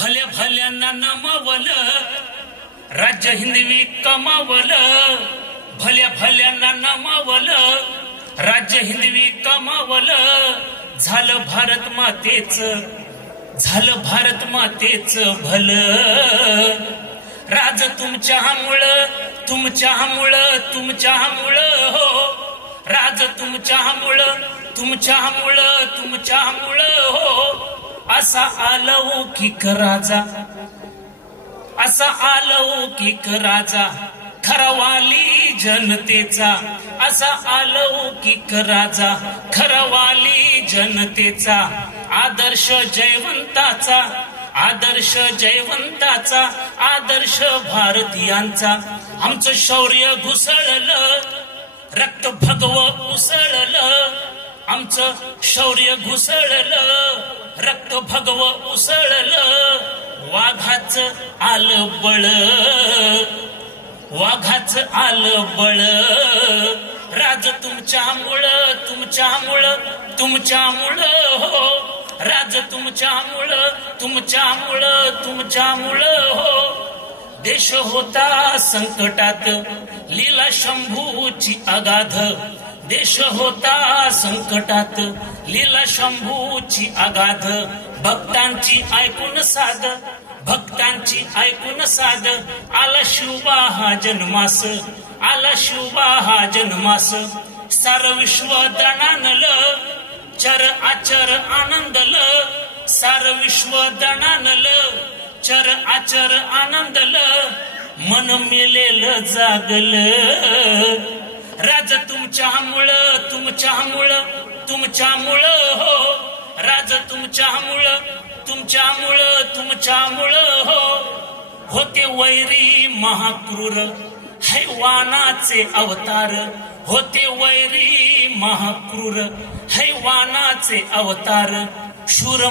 भल्या भल्यांना नमवलं, राज्य हिंदवी कमावलं. भल्या भल्यांना नमवलं, राज्य हिंदवी कमावलं. झालं भारत मातेच भलं. राज तुमच्यामुळं हो. राज तुमच्यामुळं हो. असा अलौकिक राजा खरवाली जनतेचा. असा अलौकिक राजा खरवाली जनतेचा. आदर्श जयवंताचा आदर्श भारतीयांचा. आमचं शौर्य घुसळलं, रक्त भगव उसळलं. आमचं शौर्य घुसळलं, रक्त भगव उसळलं. वाघाचं आलं बळ. राज तुमच्यामुळं हो. राज तुमच्यामुळं हो. देश होता संकटात, लीला शंभूची अगाध. देश होता संकटात, लीला शंभूची अगाध. भक्तांची ऐकून साध. आला शिवबा हा जन्मास. सार विश्व दणानलं, चर आचर आनंदलं. सार विश्व दणानलं, चर आचर आनंदलं. मन मेलेलं जागलं. राज तुमच्यामुळं हो. राज तुमच्यामुळं हो. होते वैरी महाक्रूर, हैवानाचे अवतार. होते वैरी महाक्रूर, हैवानाचे अवतार. शूर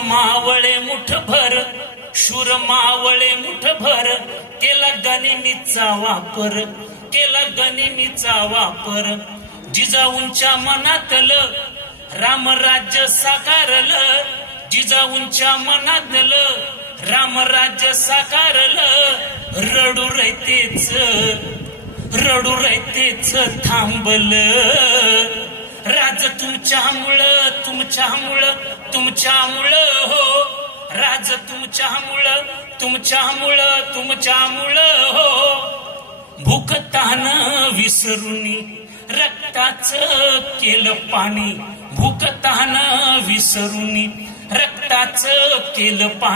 मावळे मुठभर. केला गनिमीचा वापर. जिजाऊंच्या मनातलं रामराज्य साकारलं. जिजाऊंच्या मनातलं रामराज्य साकारलं. रडू रयतेच थांबलं. राज तुमच्यामुळं हो. राज तुमच्यामुळं हो. भूक तहान विसरुनी रक्ताचं केलं पाणी. भूक तहान विसरुनी रक्ताचं केलं पाणी.